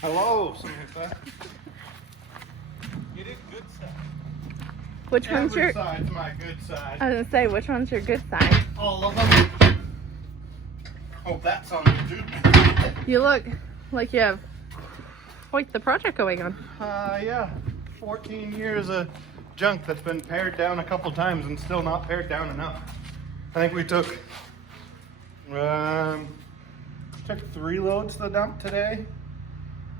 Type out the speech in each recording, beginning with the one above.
Hello, Samantha. You did good side. Which one's Every your... side's my good side. I was gonna say, which one's your good side? All of them. Hope that sounded good. You look like you have quite the project going on. Yeah. 14 years of junk that's been pared down a couple times and still not pared down enough. I think we took 3 loads to the dump today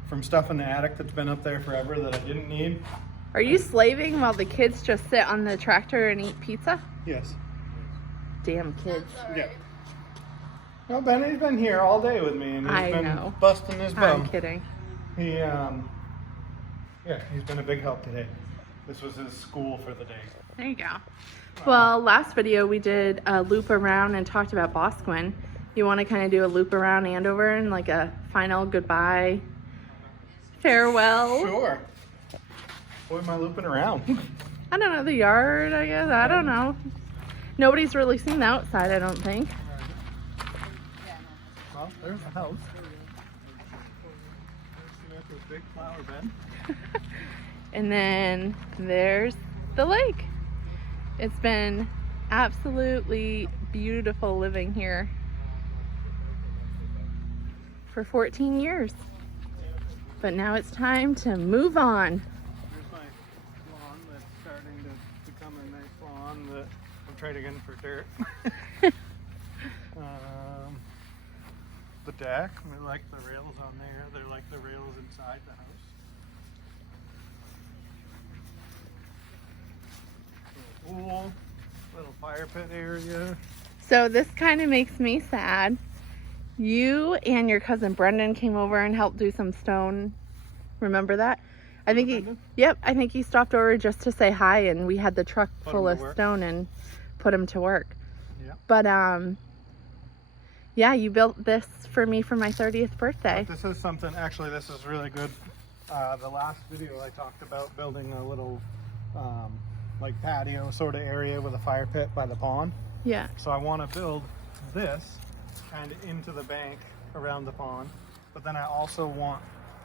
from stuff in the attic that's been up there forever that I didn't need. Are you slaving while the kids just sit on the tractor and eat pizza? Yes. Damn kids. Yeah. No, Benny's been here all day with me and he's been busting his bum. I'm kidding. Yeah, he's been a big help today. This was his school for the day. There you go. Well, last video we did a loop around and talked about Bosquen. You want to kind of do a loop around Andover and like a final goodbye, farewell? Sure. What am I looping around? I don't know, the yard, I guess. I don't know. Nobody's really seen the outside, I don't think. Well, there's the house. There's Samantha's big flower bed. And then there's the lake. It's been absolutely beautiful living here for 14 years. But now it's time to move on. Here's my lawn that's starting to become a nice lawn that I'm trading in for dirt. The deck, we like the rails on there. They're like the rails inside the house. Little pool, little fire pit area. So this kind of makes me sad. You and your cousin Brendan came over and helped do some stone. Remember that? I think he, yep, I think he stopped over just to say hi, and we had the truck full of stone and put him to work. Yeah. But yeah, you built this for me for my 30th birthday. This is something, actually this is really good. The last video I talked about building a little like patio sort of area with a fire pit by the pond. Yeah. So I want to build this kind of into the bank around the pond, but then I also want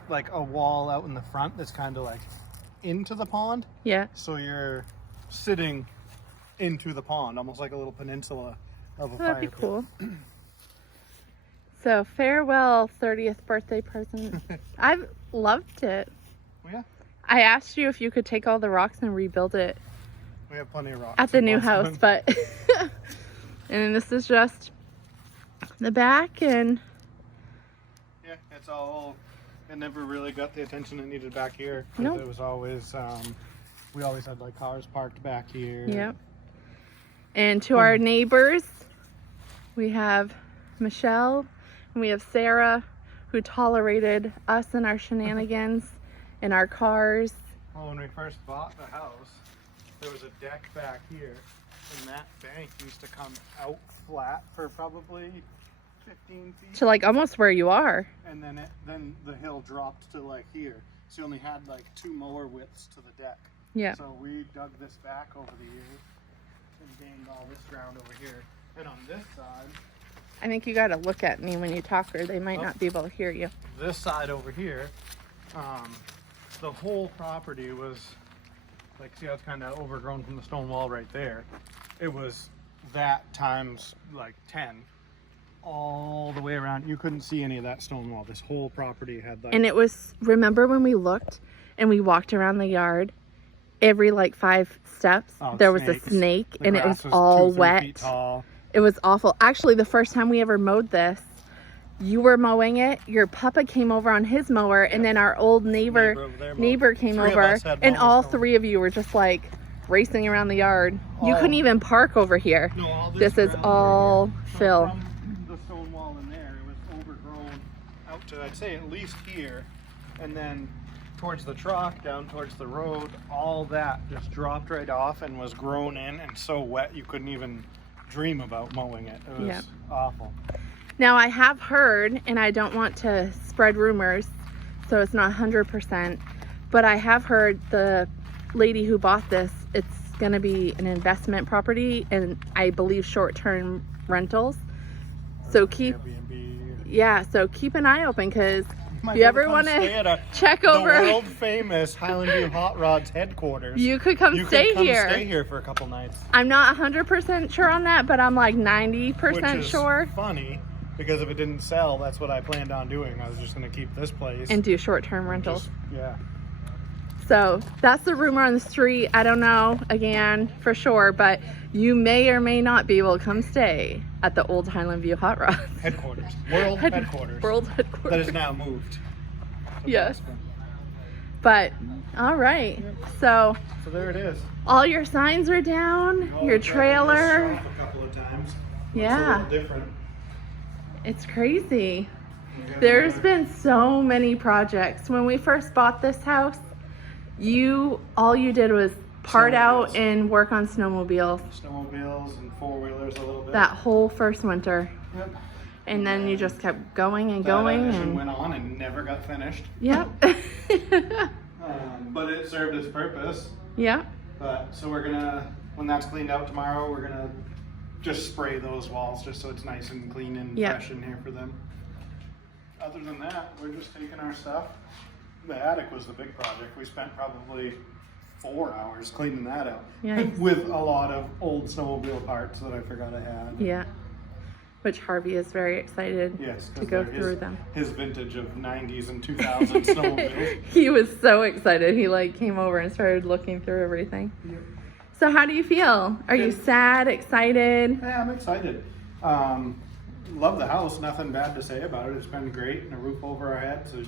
like a wall out in the front that's kind of like into the pond. Yeah. So you're sitting into the pond, almost like a little peninsula of a fire That'd be pit. cool. So farewell 30th birthday present. I've loved it. Yeah. I asked you if you could take all the rocks and rebuild it We have plenty of rocks at the in new Boston. house, but and this is just the back, and yeah, it's all, it never really got the attention it needed back here. 'Cause Nope. It was always, we always had like cars parked back here. yep. And to our neighbors, we have Michelle and we have Sarah, who tolerated us and our shenanigans and our cars. Well, when we first bought the house, there was a deck back here, and that bank used to come out flat for probably 15 feet. To like almost where you are. And then the hill dropped to like here. So you only had like 2 mower widths to the deck. Yeah. So we dug this back over the years and gained all this ground over here. And on this side, I think you got to look at me when you talk, or they might not be able to hear you. this side over here, the whole property was like, see how it's kind of overgrown from the stone wall right there. It was that times like 10 all the way around. You couldn't see any of that stone wall. This whole property had like, And it was, remember when we looked and we walked around the yard, every like 5 steps, there was snakes. a snake, The and it grass was all 2-3 wet. feet tall. It was awful. Actually, the first time we ever mowed this, you were mowing it, your papa came over on his mower, and then our old neighbor came 3 of over, us had and mowers all going. 3 of you were just like racing around the yard. You couldn't even park over here. No, all This is ground all right here. So fill. From the stone wall in there, it was overgrown out to, I'd say, at least here, and then towards the truck, down towards the road, all that just dropped right off and was grown in and so wet you couldn't even dream about mowing it. It was awful. Now I have heard, and I don't want to spread rumors, so it's not 100%, but I have heard the lady who bought this, it's going to be an investment property, and I believe short-term rentals. So keep, Airbnb. yeah, so keep an eye open, because you ever want to check over the world famous Highland View Hot Rods headquarters, you could come stay here. Stay here for a couple nights. I'm not 100% sure on that, but I'm like 90% sure. Which is funny, because if it didn't sell, that's what I planned on doing. I was just going to keep this place and do short-term rentals. Yeah. So that's the rumor on the street. I don't know, again, for sure, but you may or may not be able to come stay at the old Highland View Hot Rods. Headquarters. World headquarters. World headquarters. That is now moved. Yes. But, all right. So there it is. all your signs are down, your trailer. A couple of times. Yeah. It's a little different. It's crazy. There's been so many projects. When we first bought this house, all you did was part out and work on snowmobiles. Snowmobiles and four-wheelers a little bit. That whole first winter. Yep. And then you just kept going and going. And went on and never got finished. Yep. But it served its purpose. Yeah. So we're gonna, when that's cleaned out tomorrow, we're gonna just spray those walls just so it's nice and clean and fresh in here for them. Other than that, we're just taking our stuff. The attic was the big project. We spent probably 4 hours cleaning that out. Yikes. With a lot of old snowmobile parts that I forgot I had. Yeah. Which Harvey is very excited to go through them. His vintage of 90s and 2000s snowmobiles. He was so excited. He came over and started looking through everything. Yep. So how do you feel? Are you sad, excited? Yeah, I'm excited. Love the house. Nothing bad to say about it. It's been great, and a roof over our heads. So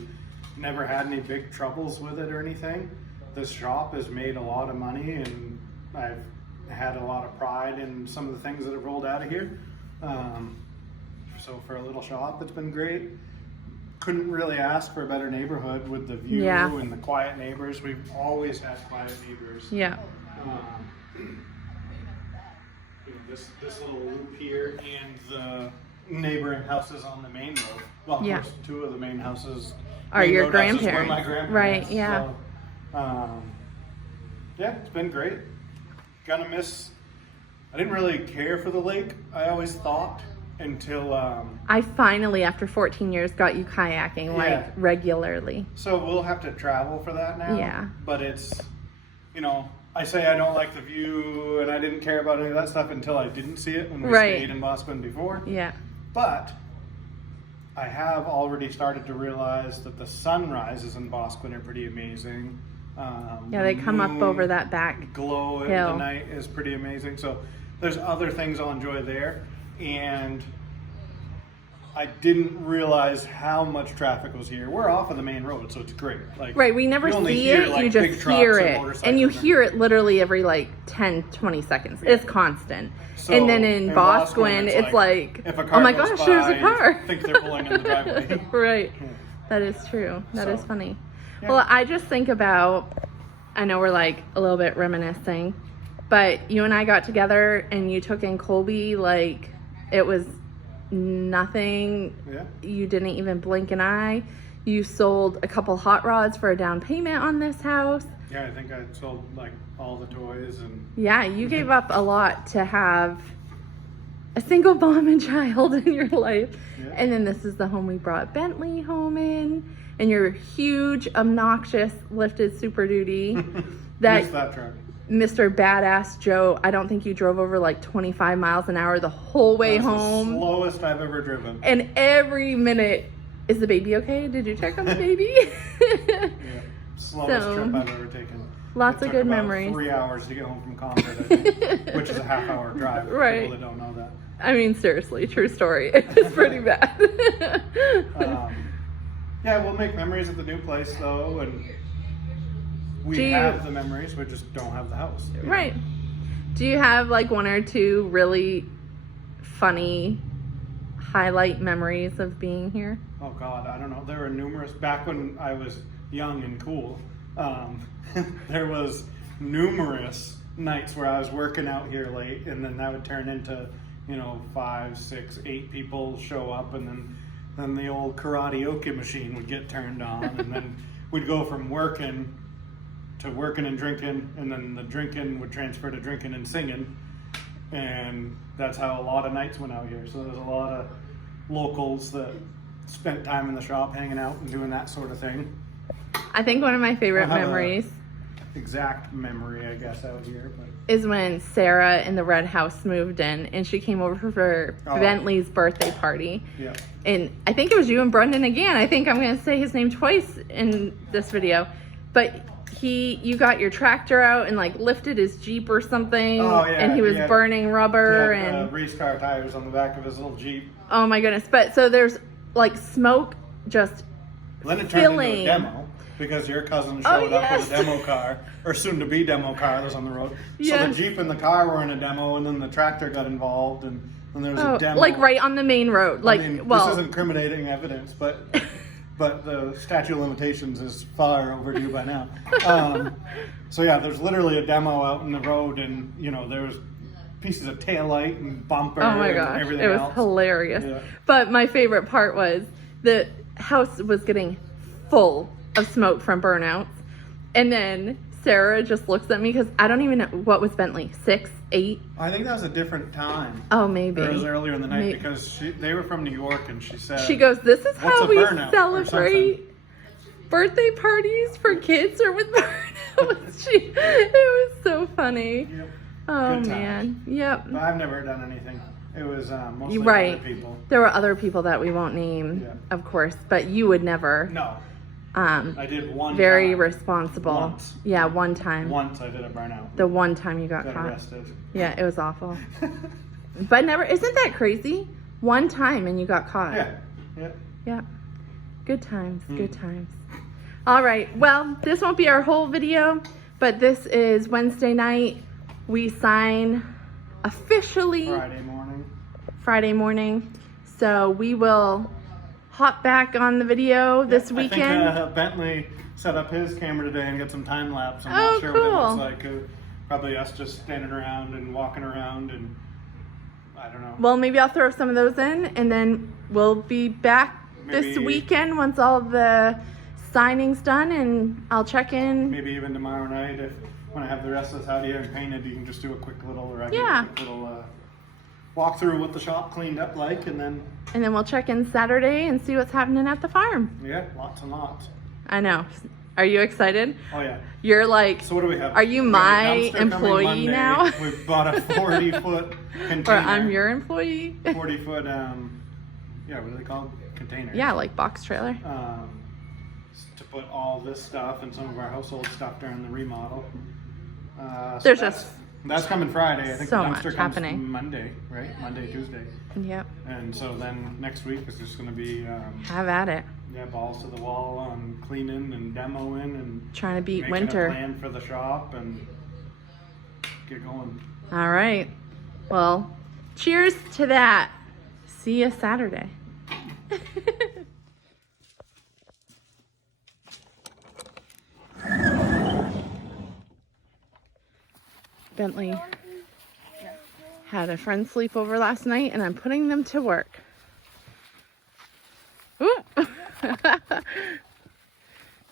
never had any big troubles with it or anything. This shop has made a lot of money, and I've had a lot of pride in some of the things that have rolled out of here. So for a little shop, it's been great. Couldn't really ask for a better neighborhood with the view and the quiet neighbors. We've always had quiet neighbors. Yeah. This little loop here and the neighboring houses on the main road. Well, of course, two of the main houses are your grandparents. Were my grandparents. Right, yeah. So, yeah, it's been great. Gonna miss, I didn't really care for the lake, I always thought, until... I finally, after 14 years, got you kayaking, regularly. So we'll have to travel for that now. Yeah. But it's, I say I don't like the view, and I didn't care about any of that stuff until I didn't see it when we stayed in Bosquen before. Yeah. But I have already started to realize that the sunrises in Bosquen are pretty amazing. They come up over that back glow hill. at the night is pretty amazing. So there's other things I'll enjoy there. And I didn't realize how much traffic was here. We're off of the main road, so it's great. We never see it, you just hear it. And you hear it literally every 10, 20 seconds. It's constant. So, and then in Bosquen, it's like, oh my gosh, there's a car. I think they're pulling in the driveway. Right. Yeah. That is true. That is funny. Yeah. Well, I just think about, I know we're a little bit reminiscing, but you and I got together and you took in Colby it was nothing. Yeah. You didn't even blink an eye. You sold a couple hot rods for a down payment on this house. Yeah, I think I sold all the toys and... Yeah, you gave up a lot to have a single mom and child in your life. Yeah. And then this is the home we brought Bentley home in. And your huge, obnoxious, lifted Super Duty. Missed that truck. Mr. Badass Joe, I don't think you drove over 25 miles an hour the whole way home. The slowest I've ever driven. And every minute, is the baby okay? Did you check on the baby? Yeah, slowest trip I've ever taken. Lots of good memories. 3 hours to get home from Concord, I think, which is a half-hour drive. Right. People that don't know that. I mean, seriously, true story. It's pretty bad. Yeah, we'll make memories at the new place, though, and we have the memories, we just don't have the house. Right. Do you have one or two really funny highlight memories of being here? Oh God, I don't know. There were numerous. Back when I was young and cool, there was numerous nights where I was working out here late, and then that would turn into 5, 6, 8 people show up, and then the old karaoke machine would get turned on, and then we'd go from working to working and drinking, and then the drinking would transfer to drinking and singing, and that's how a lot of nights went out here. So there's a lot of locals that spent time in the shop hanging out and doing that sort of thing. I think one of my favorite I have memories exact memory, I guess, out here. But is when Sarah in the red house moved in and she came over for Bentley's birthday party. Yeah. And I think it was you and Brendan again. I think I'm going to say his name twice in this video. But you got your tractor out and like lifted his Jeep or something. Oh, yeah. And he was burning rubber he had, and race car tires on the back of his little Jeep. oh my goodness. But so there's like smoke just Then it turned into a demo because your cousin showed up with a demo car, or soon to be demo car that was on the road. So the Jeep and the car were in a demo, and then the tractor got involved, and there was a demo. Like right on the main road. Like, I mean, well, this isn't incriminating evidence, but the statute of limitations is far overdue by now. So yeah, there's literally a demo out in the road, and you know there was pieces of taillight and bumper oh my and gosh, everything it was else. hilarious. Yeah. But my favorite part was the house was getting full of smoke from burnouts, and then Sarah just looks at me because I don't even know what was Bentley 6, 8. I think that was a different time. Oh, maybe Or it was earlier in the night because they were from New York, and she goes, "This is how we burnout?" celebrate birthday parties for kids or with burnouts." It was so funny. Yep. Oh Good man, times. yep. But I've never done anything. It was mostly Right. other people. There were other people that we won't name, of course, but you would never. No. I did one Very time. responsible. Once. Yeah, one time. Once I did a burnout. The one time you got caught. Arrested. Yeah, it was awful. But never, isn't that crazy? One time and you got caught. Yeah. Yeah. Yeah. Good times, good times. All right, well, this won't be our whole video, but this is Wednesday night. We sign officially Friday morning. So we will hop back on the video this weekend. I think Bentley set up his camera today and get some time lapse. I'm Oh, not sure cool. what it looks like. Probably us just standing around and walking around, and I don't know. Well, maybe I'll throw some of those in, and then we'll be back this weekend once all the signing's done, and I'll check in. Maybe even tomorrow night when I have the rest of this out here and painted, you can just do a quick little walk through what the shop cleaned up like, and then we'll check in Saturday and see what's happening at the farm. Yeah, lots and lots. I know. Are you excited? Oh yeah. You're like, so what do we have? Are you my employee now? We bought a 40-foot container. Or I'm your employee? 40-foot, what are they called? Containers. Yeah, like box trailer. To put all this stuff and some of our household stuff during the remodel. That's coming Friday. I think so the dumpster much comes happening. Monday, right? Monday, Tuesday. Yep. And so then next week is just going to be have at it. Yeah, balls to the wall on cleaning and demoing and trying to beat making winter. a plan for the shop and get going. All right. Well, cheers to that. See you Saturday. Bentley had a friend sleep over last night, and I'm putting them to work. Ooh.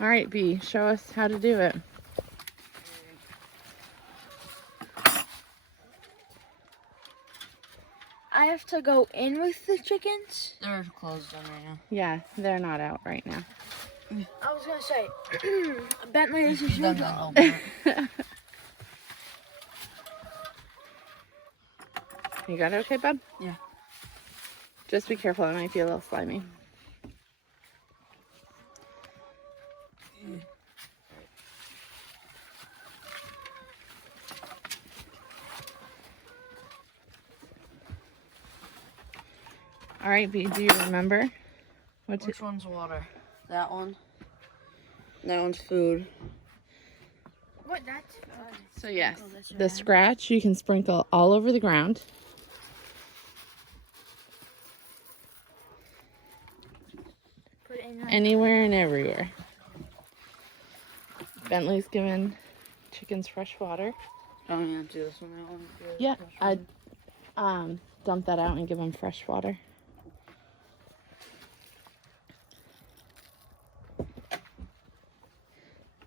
All right, B, show us how to do it. I have to go in with the chickens? They're closed on right now. Yeah, they're not out right now. I was gonna say, Bentley is a shoe dog. You got it okay, bud? Yeah. Just be careful, it might be a little slimy. All right, B, do you remember? Which one's water? That one? That one's food. What? That's So yes, the scratch you can sprinkle all over the ground. put it in Anywhere and everywhere. Bentley's giving chickens fresh water. Oh, yeah, do this one. That one. Yeah, I'd dump that out and give them fresh water.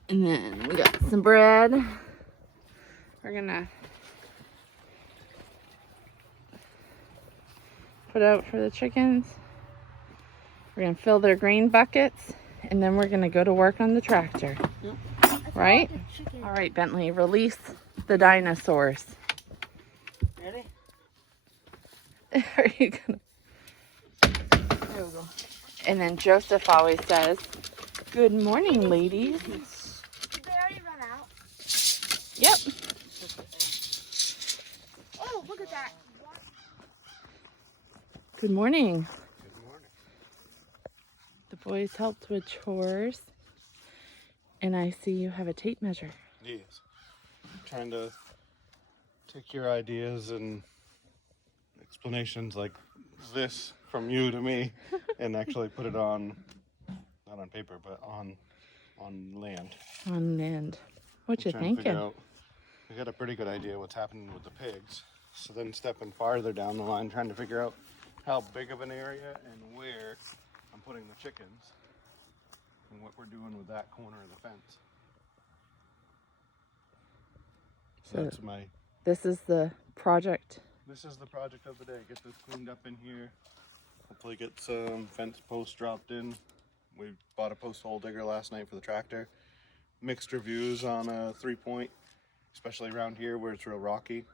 And then we got some bread. We're gonna put out for the chickens. We're gonna fill their grain buckets, and then we're gonna go to work on the tractor. Right? All right, Bentley, release the dinosaurs. Ready? Are you gonna? There we go. And then Joseph always says, "Good morning, ladies." Did they already run out? Yep. Oh, look at that. Good morning. Good morning. The boys helped with chores, and I see you have a tape measure. Yes. Trying to take your ideas and explanations like this from you to me and actually put it on, not on paper, but on land. On land. What you Trying to figure thinking? out, we got a pretty good idea what's happening with the pigs. So then stepping farther down the line, trying to figure out how big of an area and where I'm putting the chickens and what we're doing with that corner of the fence. So that's my, This is the project. this is the project of the day. Get this cleaned up in here. Hopefully get some fence posts dropped in. We bought a post hole digger last night for the tractor. Mixed reviews on a 3-point, especially around here where it's real rocky,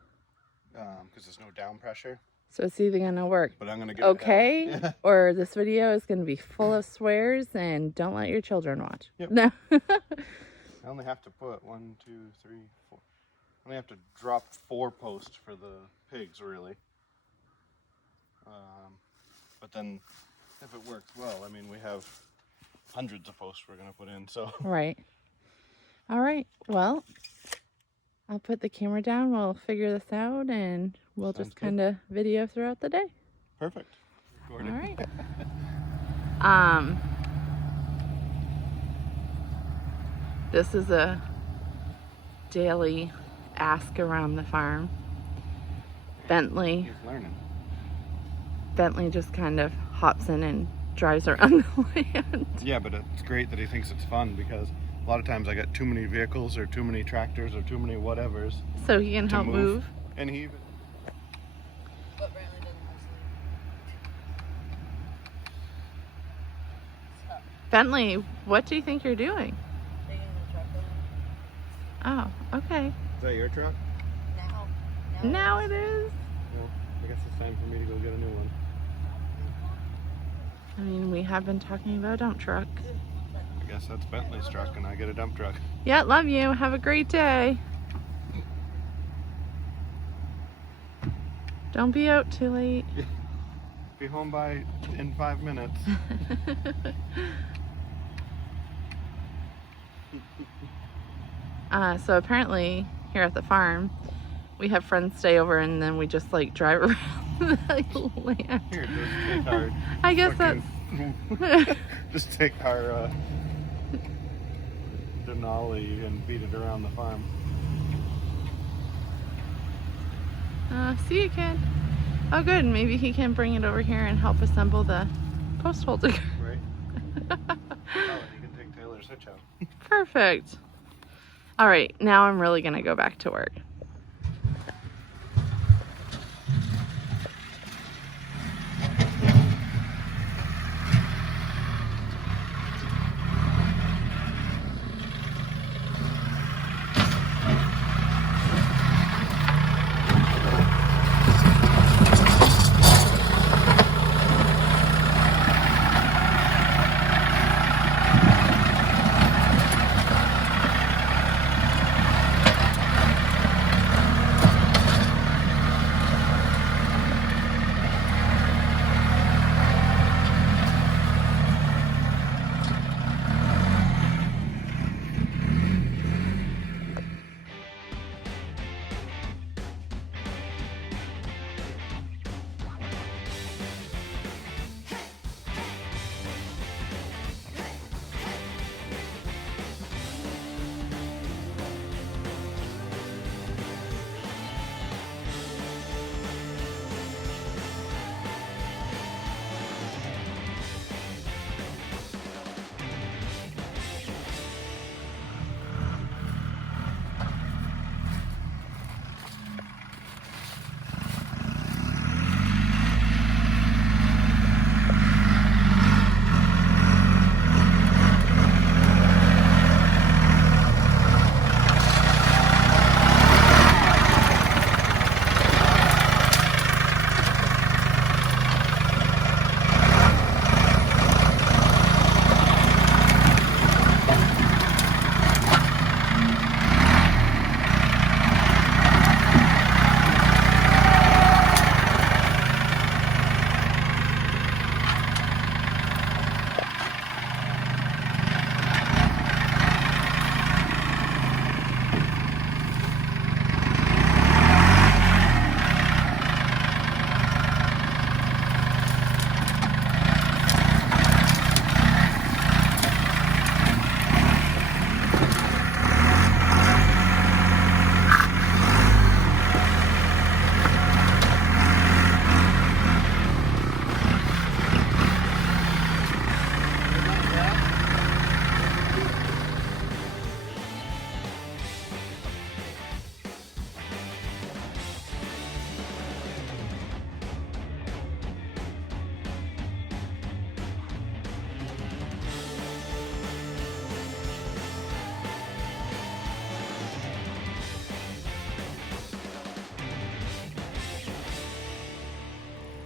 because there's no down pressure. So it's either gonna work But I'm gonna give okay, it a help. or this video is gonna be full of swears, and don't let your children watch. Yep. No. I only have to put 1, 2, 3, 4. I only have to drop 4 posts for the pigs, really. But then, if it works well, I mean, we have hundreds of posts we're gonna put in. So Right. All right. Well, I'll put the camera down. We'll figure this out, and we'll Sounds just good. kind of video throughout the day. perfect. All Recorded. right. This is a daily ask around the farm. Bentley He's learning. just kind of hops in and drives around the land. Yeah, but it's great that he thinks it's fun because a lot of times I got too many vehicles or too many tractors or too many whatevers So he can to help move. And he even But Brantley doesn't have Bentley, what do you think you're doing? taking the tractor. Oh, okay. is that your truck? Now it is. Well, I guess it's time for me to go get a new one. I mean, we have been talking about a dump truck. I guess that's Bentley's truck and I get a dump truck. Yeah, love you. Have a great day. Don't be out too late. Be home in 5 minutes. So apparently here at the farm, we have friends stay over and then we just like drive around the land. Here, just take our I guess fucking- just take our Denali and beat it around the farm. See you, kid. Oh, good. Maybe he can bring it over here and help assemble the post hole digger. Right. Oh, and you can take Taylor's hitch out. Perfect. All right, now I'm really gonna go back to work.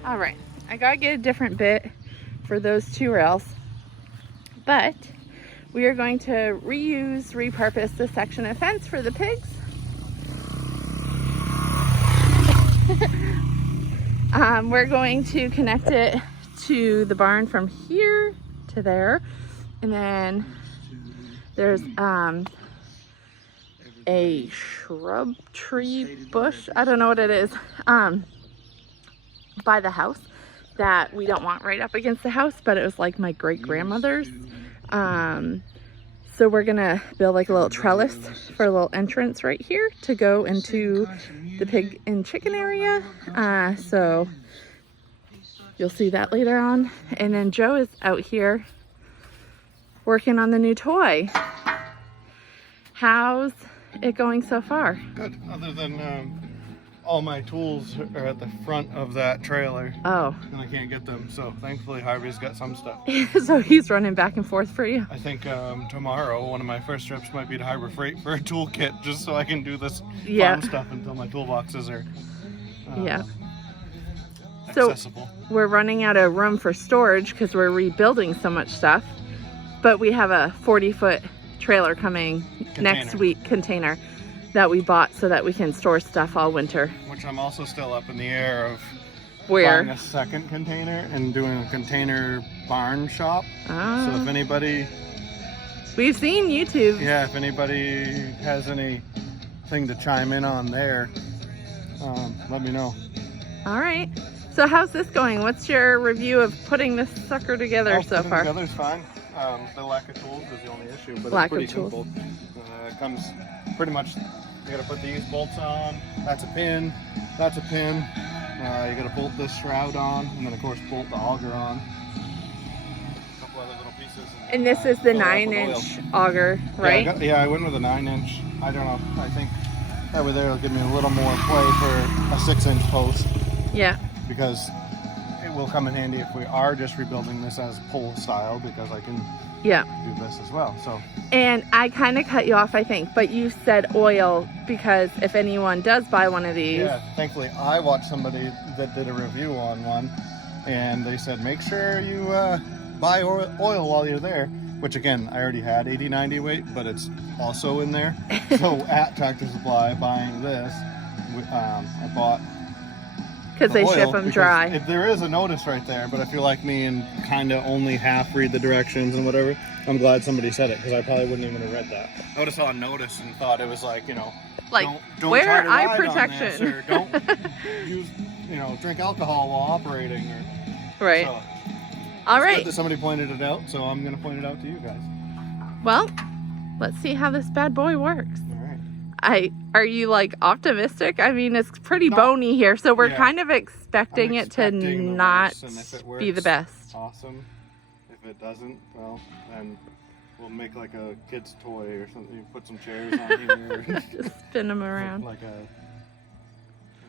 All right, I gotta get a different bit for those 2 rails, but we are going to repurpose this section of fence for the pigs. We're going to connect it to the barn from here to there, and then there's a shrub tree bush, I don't know what it is, by the house that we don't want right up against the house, but it was like my great-grandmother's. So we're gonna build like a little trellis for a little entrance right here to go into the pig and chicken area. So you'll see that later on. And then Joe is out here working on the new toy. How's it going so far? Good, other than all my tools are at the front of that trailer. Oh. And I can't get them, so thankfully Harvey's got some stuff. So he's running back and forth for you? I think tomorrow, one of my first trips might be to Harbor Freight for a toolkit, just so I can do this farm stuff until my toolboxes are accessible. So we're running out of room for storage because we're rebuilding so much stuff, but we have a 40-foot trailer coming next week, container, that we bought so that we can store stuff all winter. Which I'm also still up in the air of Where? buying a second container and doing a container barn shop. Oh. So if anybody... We've seen YouTube. Yeah, if anybody has anything to chime in on there, let me know. All right. So how's this going? What's your review of putting this sucker together so far? The other's fine. The lack of tools is the only issue, but Lack it's pretty of tools. simple. It comes pretty much, you gotta put these bolts on, that's a pin, that's a pin, you gotta bolt this shroud on, and then of course bolt the auger on. A couple other little pieces. And this is the fill it up with 9-inch auger, right? Yeah, I went with a 9-inch. I don't know, I think that way there will give me a little more play for a 6-inch post. Yeah. Because it will come in handy if we are just rebuilding this as pole style, because I can do this as well. So. And I kind of cut you off, I think, but you said oil because if anyone does buy one of these. Yeah, thankfully I watched somebody that did a review on one, and they said make sure you buy oil while you're there. Which again, I already had 80-90 weight, but it's also in there. So at Tractor Supply, buying this, I bought. Because they ship them dry. There is a notice right there, but if you're like me and kind of only half read the directions and whatever, I'm glad somebody said it, because I probably wouldn't even have read that. I would have saw a notice and thought it was like, you know, like, don't wear try to eye ride protection. on this, or don't use, drink alcohol while operating. Right. So, all right. Good that somebody pointed it out, so I'm going to point it out to you guys. Well, let's see how this bad boy works. All right. Are you like optimistic? I mean, it's pretty bony here, so we're kind of expecting it to not be the best. Awesome. If it doesn't, well, then we'll make like a kid's toy or something. Put some chairs on here. Just spin them around. Like a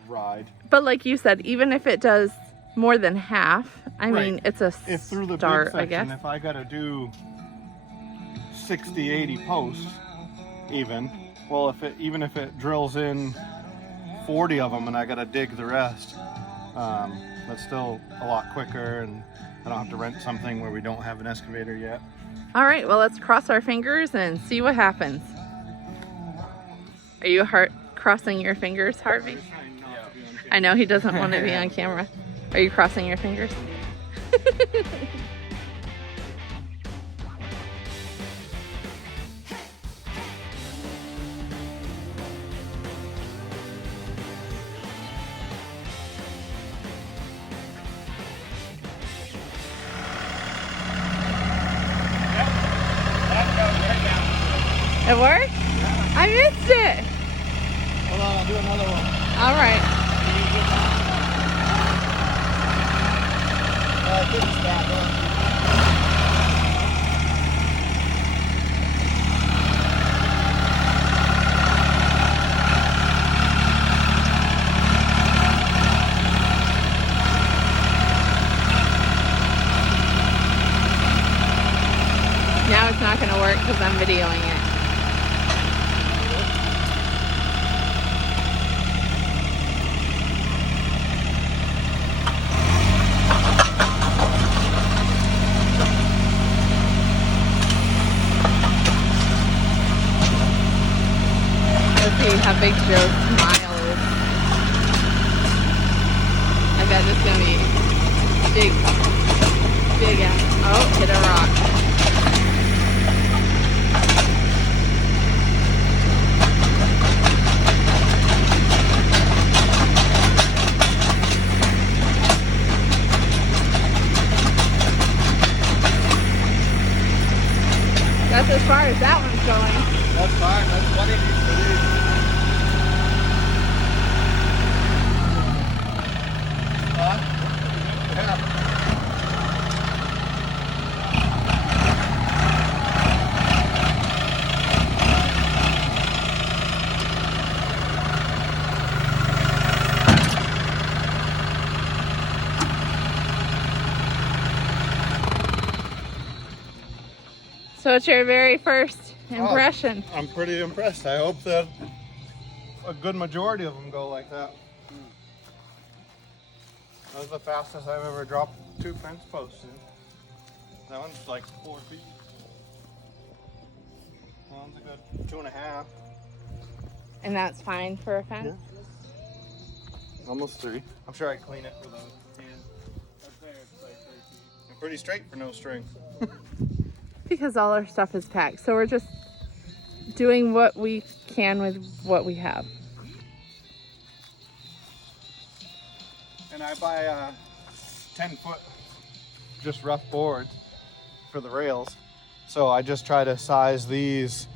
ride. But like you said, even if it does more than half, I mean, it's a if through the start, big section, I guess. If I got to do 60, 80 posts, well, even if it drills in 40 of them and I got to dig the rest, that's still a lot quicker, and I don't have to rent something where we don't have an excavator yet. All right, well, let's cross our fingers and see what happens. Are you crossing your fingers, Harvey? I know he doesn't want to be on camera. Are you crossing your fingers? It worked? Yeah. I missed it. Hold on, I'll do another one. All right. I couldn't stop up. Now it's not going to work because I'm videoing it. how big Joe's smile is. I bet it's gonna be big, big ass. Oh, hit a rock. That's as far as that one's going. That's fine. That's plenty for these. Yeah. So it's your very first impression. I'm pretty impressed. I hope that a good majority of them go like that. That was the fastest I've ever dropped 2 fence posts in. That one's like 4 feet. That one's a good 2.5. And that's fine for a fence? Yeah. Almost 3. I'm sure I'd clean it for those. Up there it's like 3 feet. And pretty straight for no string. Because all our stuff is packed. So we're just doing what we can with what we have. And I buy a 10-foot just rough board for the rails. So I just try to size these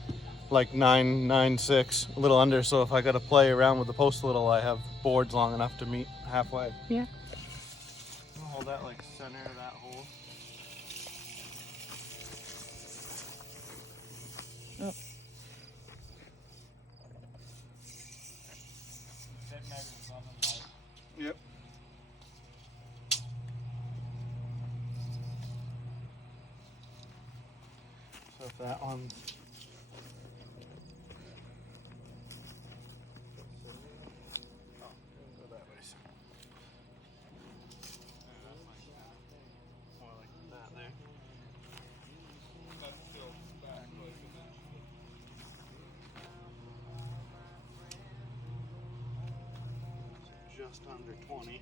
like 9.96, a little under. So if I got to play around with the post a little, I have boards long enough to meet halfway. Yeah. I'll hold that like center of that hole. Oh. Yep. So if that one. Oh, go that way. More like that there. Just under 20.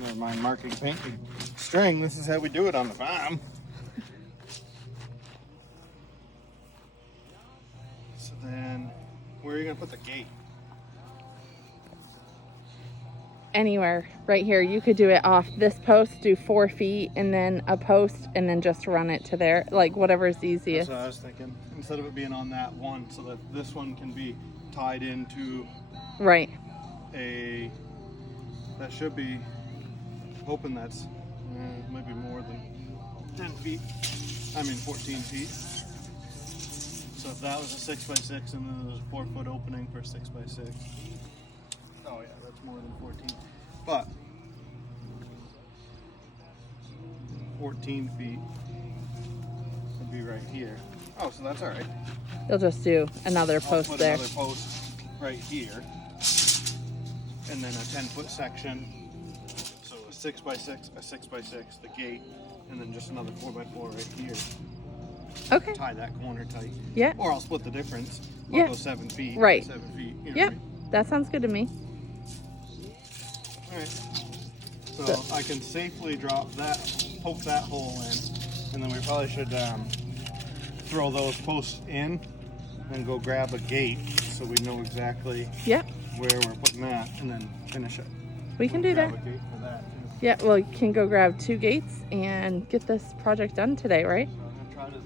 Never mind marking paint and string. This is how we do it on the farm. So then, where are you gonna put the gate? Anywhere. Right here. You could do it off this post, do 4 feet, and then a post, and then just run it to there. Like whatever's easiest. That's what I was thinking. Instead of it being on that one, so that this one can be tied into Right. a. That should be. Hoping that's maybe more than 10 feet. I mean 14 feet. So if that was a 6x6 and then there's a 4-foot opening for a 6x6. Oh yeah, that's more than 14. But 14 feet would be right here. Oh, so that's all right. You'll just do another I'll post put there. another post right here, and then a 10-foot section. So a 6x6, a 6x6, the gate, and then just another 4x4 right here. Okay. Tie that corner tight. Yeah. Or I'll split the difference. I'll Yeah. go 7 feet. Right. 7 feet. You know Yep. what I mean? That sounds good to me. All right. So I can safely drop that, poke that hole in, and then we probably should throw those posts in and go grab a gate so we know exactly Yep. where we're putting that, and then finish it. We can do that. Grab a gate for that too. Yeah, well, you can go grab 2 gates and get this project done today, right? So I'm gonna try to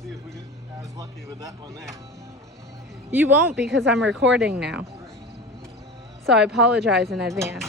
see if we get as lucky with that one there. You won't because I'm recording now. So I apologize in advance.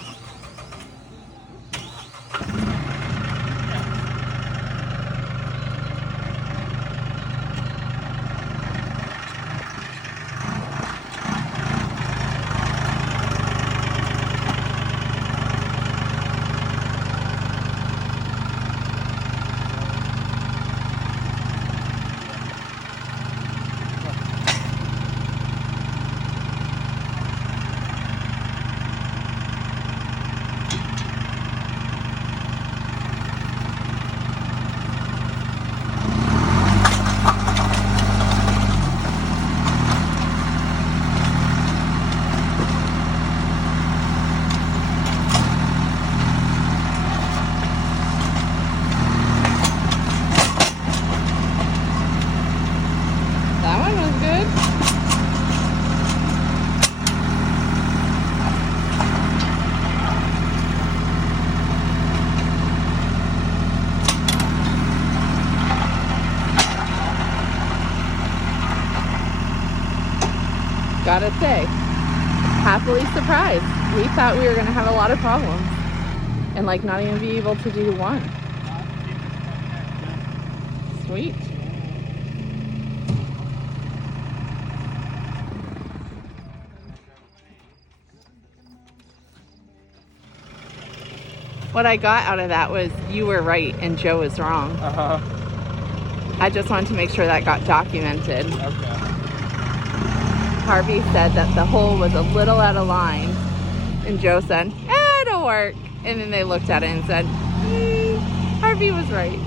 gotta say, happily surprised. We thought we were gonna have a lot of problems and like not even be able to do one. Sweet. What I got out of that was you were right and Joe was wrong. I just wanted to make sure that got documented. Okay. Harvey said that the hole was a little out of line, and Joe said, it'll work. And then they looked at it and said, Harvey was right.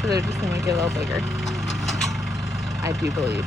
So they're just gonna make it a little bigger, I do believe.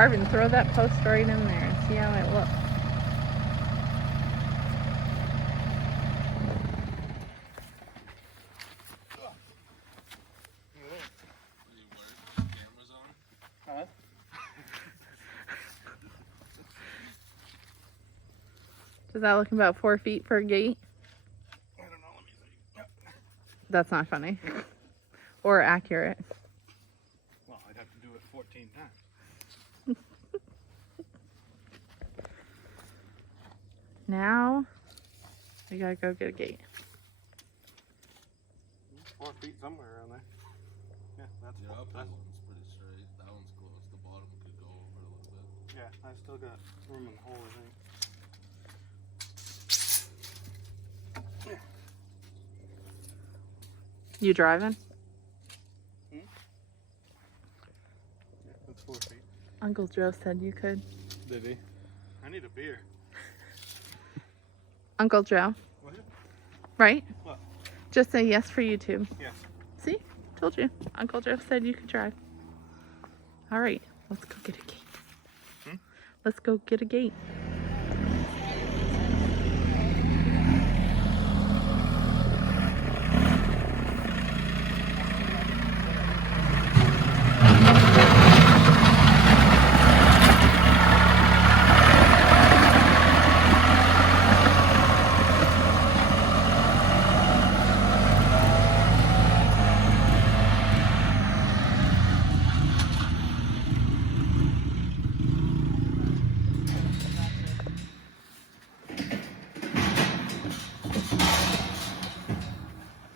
Harvin, throw that post right in there. see how it looks. Huh? Does that look about 4 feet per gate? I don't know. Let me see. Yep. That's not funny. Or accurate. Well, I'd have to do it 14 times. Now, we gotta go get a gate. 4 feet somewhere around there. Yeah, that's Yeah, that's, that one's pretty straight. That one's close. The bottom could go over a little bit. yeah. I still got room in the hole, I think. You driving? Yeah, that's 4 feet. Uncle Joe said you could. Did he? I need a beer. Uncle Joe, What? right? What? Just say yes for YouTube. Yes. See? Told you. Uncle Joe said you could drive. All right, let's go get a gate. Let's go get a gate.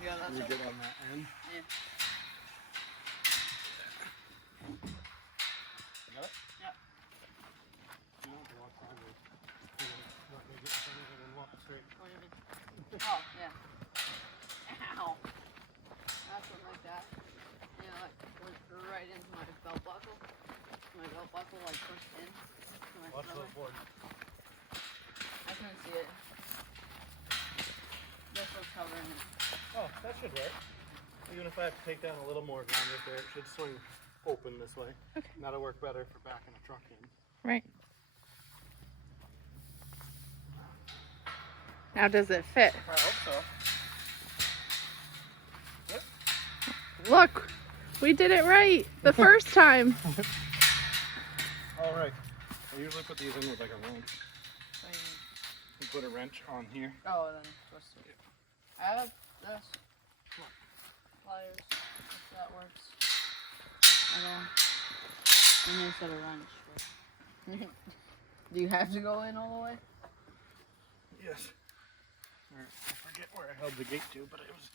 Yeah, Let me that's get on that end. Yeah. You got it? Yep. You don't have to walk sideways. You know, let me get in front of it and walk straight. What do you mean? Oh, yeah. Ow. That's something like that. Yeah, like went right into my belt buckle. My belt buckle like pushed in. To my Watch stomach. those boards. I couldn't see it. This was covering it. Oh, that should work. Even if I have to take down a little more ground right there, it should swing open this way. Okay. That'll work better for backing a truck in. Right. Now, does it fit? I hope so. Look, we did it right the first time. All right. I usually put these in with like a wrench. What do you mean? You put a wrench on here. Oh, then twist it. I have this. Pliers, if that works. At all. And they said a wrench. But do you have to go in all the way? Yes. I forget where I held the gate to, but it was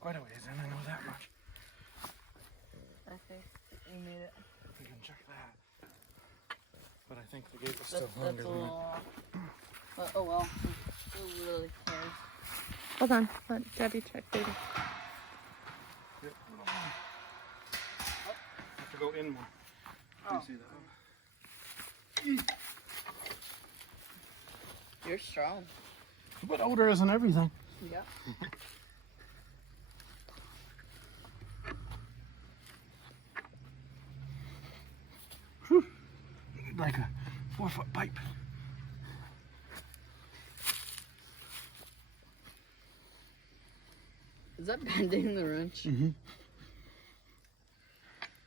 quite a ways in. I know that much. I think you made it. We can check that. But I think the gate was still That's longer a than little that. off. But oh well. It's really close. Hold on, let Daddy check, baby. Yep. Have to go in more. Oh. You see that? You're strong. But odor isn't everything. Yeah. Like a 4-foot pipe. Is that bending the wrench? Mm-hmm.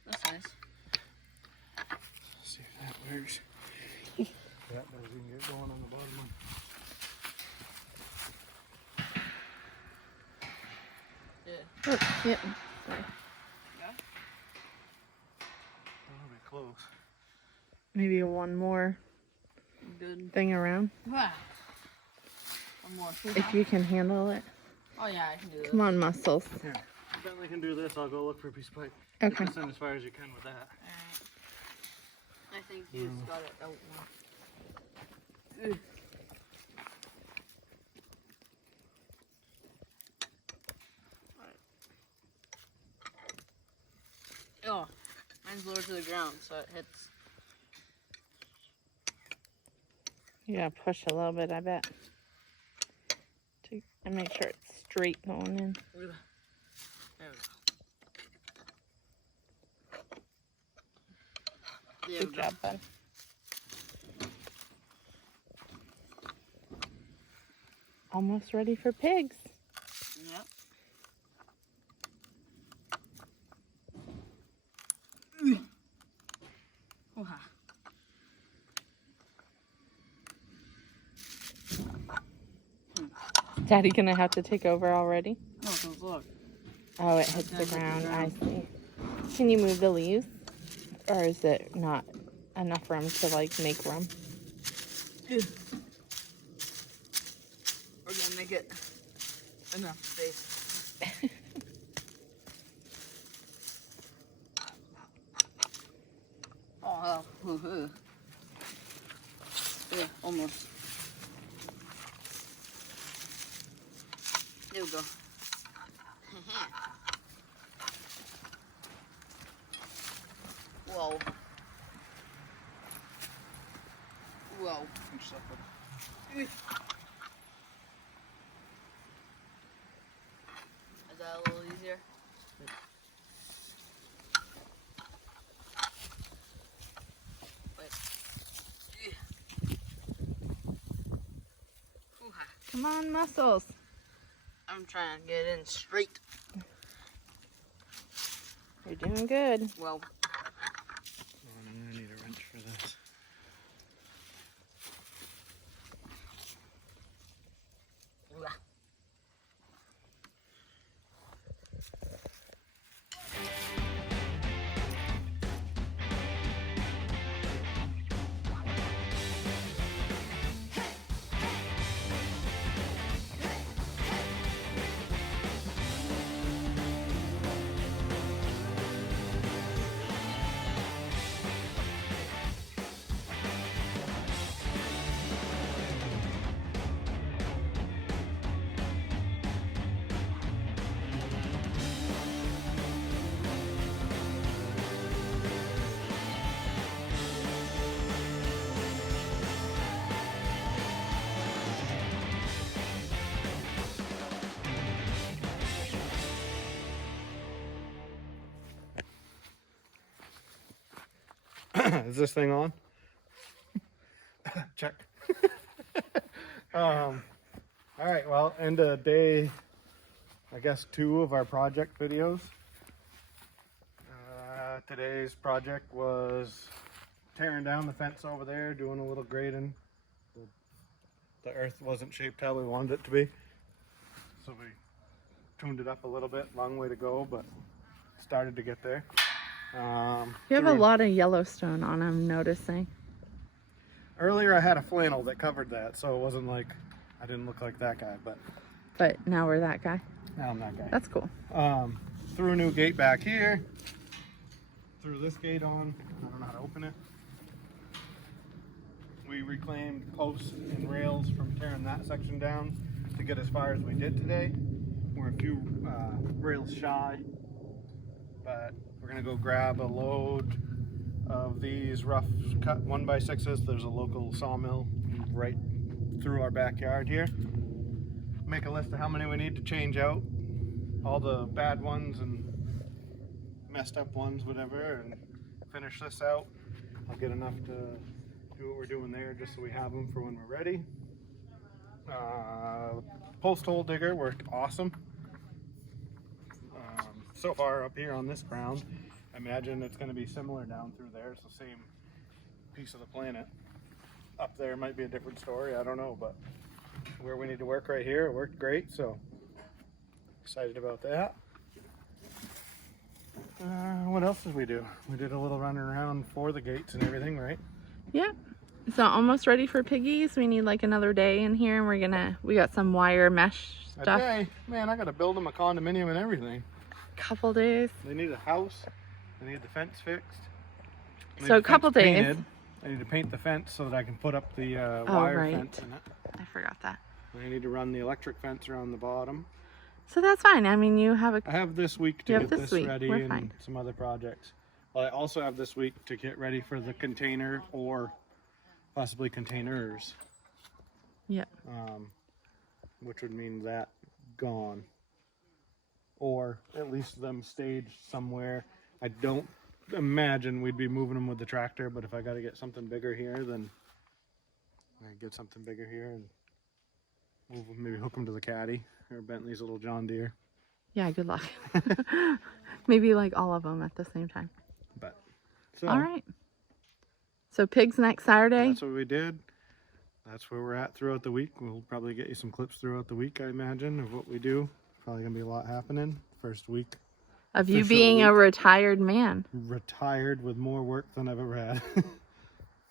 That's nice. See if that works. That does. You can get going on the bottom one. Yeah. Oh, yep. Yeah? That'll be close. Maybe one more Good. thing around. One more. If you can handle it. Oh yeah, I can do this. Come on, muscles. Here. If Bentley can do this, I'll go look for a piece of pipe. Okay. Get this in as far as you can with that. Alright. I think he's got it out now. Ugh. Oh, mine's lower to the ground, so it hits. You gotta push a little bit, I bet. And make sure it's straight going in. There we go. There we Good go. job, bud. almost ready for pigs. Yep. Ooh-ha. Daddy gonna have to take over already? No, 'cause look. Oh, it hits gonna the hit the ground. I ground. see. Can you move the leaves? Or is it not enough room to like make room? We're gonna make it enough space. Oh, hoo-hoo. Yeah, almost. There we go. Whoa. Whoa. Is that a little easier? Wait. Ooh-ha. Come on, muscles. I'm trying to get in straight. You're doing good. Well, I'm gonna need a wrench for this. Is this thing on? Check. All right, well, end of day, I guess 2 of our project videos. Today's project was tearing down the fence over there, doing a little grading. The earth wasn't shaped how we wanted it to be, so we tuned it up a little bit. Long way to go, but started to get there. You have a lot of Yellowstone on, I'm noticing. Earlier I had a flannel that covered that, so it wasn't like I didn't look like that guy, but Now we're that guy. now I'm that guy. That's cool. Threw a new gate back here. Threw this gate on. I don't know how to open it. We reclaimed posts and rails from tearing that section down to get as far as we did today. We're a few rails shy, but we're gonna go grab a load of these rough cut 1x6s. There's a local sawmill right through our backyard here. Make a list of how many we need to change out, all the bad ones and messed up ones, whatever, and finish this out. I'll get enough to do what we're doing there just so we have them for when we're ready. Post hole digger worked awesome. So far up here on this ground, I imagine it's going to be similar down through there. It's the same piece of the planet. Up there might be a different story, I don't know, but where we need to work right here, it worked great, so excited about that. What else did we do? We did a little run around for the gates and everything, right? Yeah. So almost ready for piggies. We need like another day in here, and we got some wire mesh stuff. Okay, man, I gotta build them a condominium and everything. Couple days. They need a house. They need the fence fixed. They need So a the couple fence days. painted. I need to paint the fence so that I can put up the wire right. fence in it. I forgot that. I need to run the electric fence around the bottom. So that's fine. I mean, you have a I have this week to You get have this this week. ready We're and fine. some other projects. Well, I also have this week to get ready for the container or possibly containers, Yep. which would mean that gone. Or at least them staged somewhere. I don't imagine we'd be moving them with the tractor, but if I got to get something bigger here, then I get something bigger here and We'll maybe hook them to the caddy or Bentley's little John Deere. Yeah, good luck. Maybe like all of them at the same time. But so All right. So pigs next Saturday. that's what we did. That's where we're at throughout the week. We'll probably get you some clips throughout the week, I imagine, of what we do. Probably gonna be a lot happening. First week. Of you official being a week. retired man. Retired with more work than I've ever had.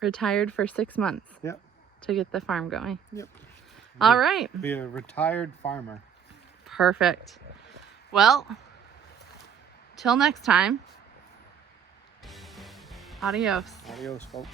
Retired for 6 months. Yep. To get the farm going. Yep. All right. Be a retired farmer. Perfect. Well, till next time. Adios. Adios, folks.